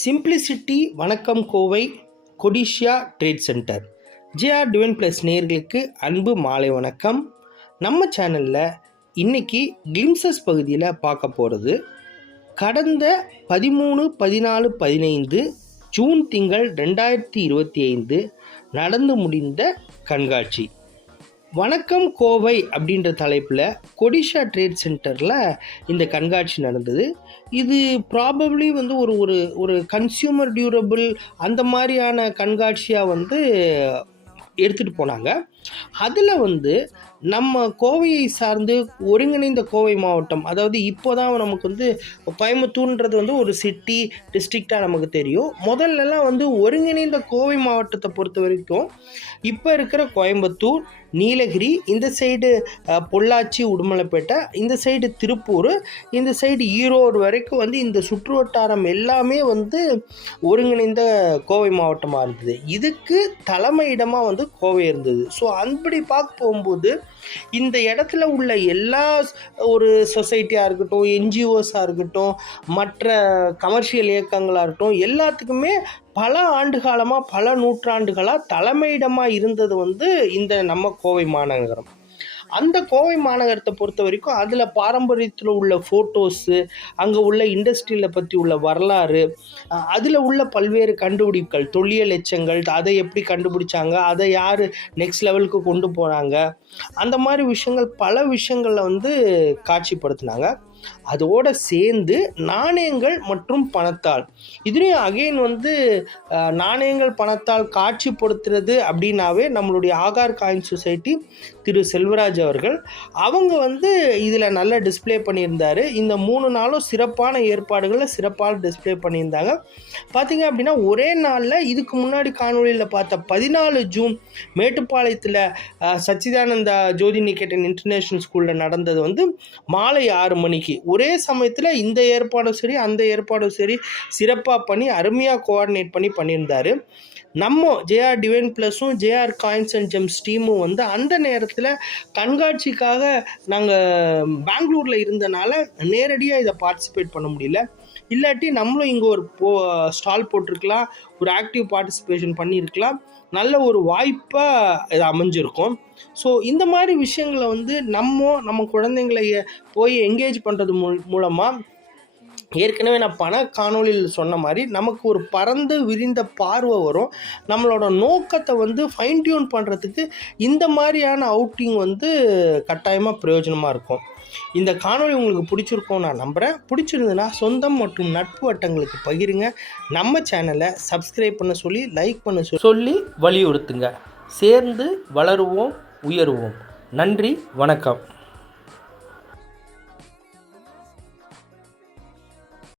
Simplicity வணக்கம் Kovai CODISSIA trade centre JR divine plus நேயர்களுக்கு அன்பு மாலை வணக்கம். நம்ம சேனலில் இன்றைக்கி கிளிம்சஸ் பகுதியில் பார்க்க போகிறது கடந்த 13, 14, 15 ஜூன் திங்கள் 2025 நடந்து முடிந்த கண்காட்சி வணக்கம் கோவை அப்படின்ற தலைப்பில் கொடிஷா ட்ரேட் சென்டரில் இந்த கண்காட்சி நடந்தது. இது ப்ராபப்ளி ஒரு ஒரு ஒரு கன்சியூமர் டியூரபிள் அந்த மாதிரியான கண்காட்சியாக எடுத்துகிட்டு போனாங்க. அதில் நம்ம கோவையை சார்ந்து ஒருங்கிணைந்த கோவை மாவட்டம், அதாவது இப்போ தான் நமக்கு கோயம்புத்தூர்ன்றது ஒரு சிட்டி டிஸ்ட்ரிக்டாக நமக்கு தெரியும். முதல்லலாம் ஒருங்கிணைந்த கோவை மாவட்டத்தை பொறுத்த வரைக்கும் இப்போ இருக்கிற கோயம்புத்தூர், நீலகிரி, இந்த சைடு பொள்ளாச்சி, உடுமலைப்பேட்டை, இந்த சைடு திருப்பூர், இந்த சைடு ஈரோடு வரைக்கும் இந்த சுற்று வட்டாரம் எல்லாமே ஒருங்கிணைந்த கோவை மாவட்டமாக இருந்தது. இதுக்கு தலைமையிடமாக கோவை இருந்தது. ஸோ அப்படி பார்க்க போகும்போது இந்த இடத்துல உள்ள எல்லா ஒரு சொசைட்டியாக இருக்கட்டும், என்ஜிஓஸாக இருக்கட்டும், மற்ற கமர்ஷியல் இயக்கங்களாக இருக்கட்டும், எல்லாத்துக்குமே பல ஆண்டு காலமாக பல நூற்றாண்டுகளாக தலைமையிடமாக இருந்தது இந்த நம்ம கோவை மாநகரம். அந்த கோவை மாநகரத்தை பொறுத்த வரைக்கும் அதில் பாரம்பரியத்தில் உள்ள ஃபோட்டோஸு, அங்கே உள்ள இண்டஸ்ட்ரியில் பற்றி உள்ள வரலாறு, அதில் உள்ள பல்வேறு கண்டுபிடிப்புகள், தொல்லியல் எச்சங்கள், அதை எப்படி கண்டுபிடிச்சாங்க, அதை யார் நெக்ஸ்ட் லெவலுக்கு கொண்டு போகிறாங்க, அந்த மாதிரி விஷயங்கள் பல விஷயங்களில் காட்சிப்படுத்தினாங்க. அதோடு சேர்ந்து நாணயங்கள் மற்றும் பணத்தாள், இதுலேயும் அகெயின் நாணயங்கள் பணத்தால் காட்சிப்படுத்துறது அப்படின்னாவே நம்மளுடைய ஆகார் காயின் சொசைட்டி திரு செல்வராஜ் அவர்கள் அவங்க இதில் நல்லா டிஸ்பிளே பண்ணியிருந்தார். இந்த 3 நாளும் சிறப்பான ஏற்பாடுகளை சிறப்பாக டிஸ்பிளே பண்ணியிருந்தாங்க. பார்த்திங்க அப்படின்னா ஒரே நாளில் இதுக்கு முன்னாடி காணொலியில் பார்த்த 14 ஜூன் மேட்டுப்பாளையத்தில் சச்சிதானந்தா ஜோதி நிகேதன் இன்டர்நேஷ்னல் ஸ்கூலில் நடந்தது மாலை 6 மணிக்கு ஒரே சமயத்தில் இந்த ஏற்பாடும் சரி அந்த ஏற்பாடும் சரி சிறப்பாக பண்ணி அருமையாக கோஆர்டினேட் பண்ணியிருந்தார். நம்ம ஜேஆர் டிவைன் ப்ளஸும் ஜேஆர் காயின்ஸ் அண்ட் ஜெம்ஸ் டீமும் அந்த நேரத்தில் கண்காட்சிக்காக நாங்கள் பெங்களூரில் இருந்தனால நேரடியாக இதை பார்ட்டிசிபேட் பண்ண முடியல. இல்லாட்டி நம்மளும் இங்கே ஒரு ஸ்டால் போட்டிருக்கலாம், ஒரு ஆக்டிவ் பார்ட்டிசிபேஷன் பண்ணியிருக்கலாம், நல்ல ஒரு வாய்ப்பாக இது அமைஞ்சிருக்கும். ஸோ இந்த மாதிரி விஷயங்களை நம்ம குழந்தைங்களை போய் என்கேஜ் பண்ணுறது மூலமாக ஏற்கனவே நான் பண காணொலியில் சொன்ன மாதிரி நமக்கு ஒரு பறந்து விரிந்த பார்வை வரும். நம்மளோட நோக்கத்தை ஃபைன் டியூன் பண்ணுறதுக்கு இந்த மாதிரியான அவுட்டிங் கட்டாயமாக பிரயோஜனமாக இருக்கும். இந்த காணொலி உங்களுக்கு பிடிச்சிருக்கோம் நான் நம்புகிறேன். பிடிச்சிருந்ததுன்னா சொந்தம் மற்றும் நட்பு வட்டங்களுக்கு பகிருங்க. நம்ம சேனலை சப்ஸ்கிரைப் பண்ண சொல்லி, லைக் பண்ண சொல்லி வலியுறுத்துங்க. சேர்ந்து வளருவோம், உயருவோம். நன்றி, வணக்கம்.